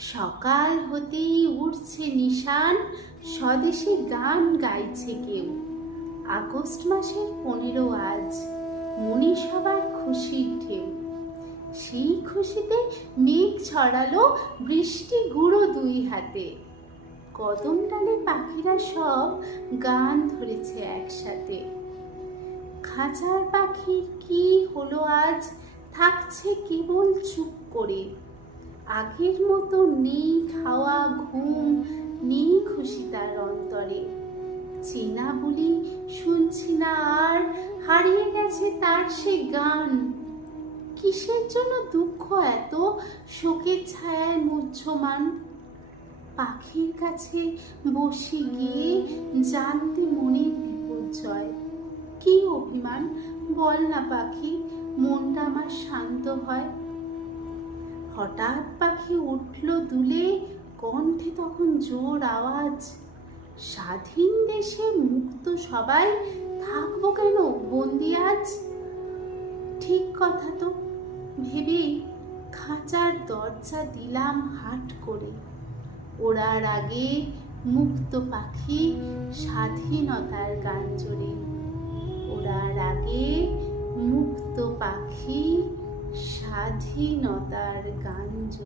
সকাল হতেই উঠছে নিশান, স্বদেশী গান গাইছে কেউ। আগস্ট মাসের 15 আজ, মনে সবার খুশির ঢেউ। সেই খুশিতে মেঘ ছড়ালো, বৃষ্টি গুঁড়ো দুই হাতে। কদম ডালে পাখিরা সব গান ধরেছে একসাথে। খাঁচার পাখির কি হলো আজ, থাকছে কেবল চুপ করে। আগের মতো নেই খাওয়া ঘুম, নেই খুশি তার অন্তরে। চেনা বলি শুনছি না আর, হারিয়ে গেছে তার সে গান। কিসের জন্য দুঃখ এত, শোকের ছায়ায় মুহ্যমান? পাখির কাছে বসে গিয়ে জানতে মনের বিপর্যয়। কি অভিমান বল না পাখি, মনটা আমার শান্ত হয়। হঠাৎ পাখি উঠল দুলে, কণ্ঠে তখন জোর আওয়াজ। স্বাধীন দেশে মুক্ত সবাই, থাকবো কেন বন্দি আজ? ঠিক কথা তো ভেবেই খাঁচার দরজা দিলাম হাট করে। ওড়ার আগে মুক্ত পাখি স্বাধীনতার গান জোরে। ওড়ার আগে মুক্ত পাখি স্বাধীনতার গান